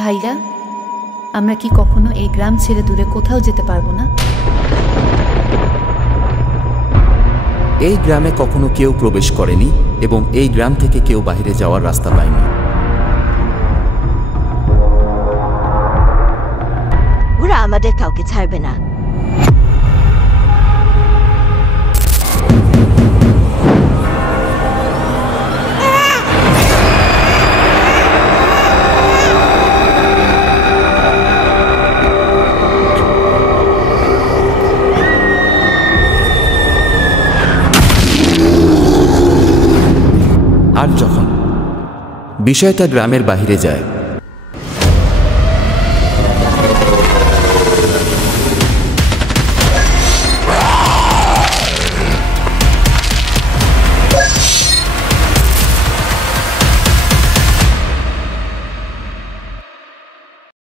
ভাইরা, আমরা কি কখনো এই গ্রাম ছেড়ে দূরে কোথাও যেতে পারবো না? এই গ্রামে কখনো কেউ প্রবেশ করেনি এবং এই গ্রাম থেকে কেউ বাইরে যাওয়ার রাস্তা পায়নি। ওরা আমাদের কাউকে ছাড়বে না। আর যখন বিষয়টা গ্রামের বাইরে যায়,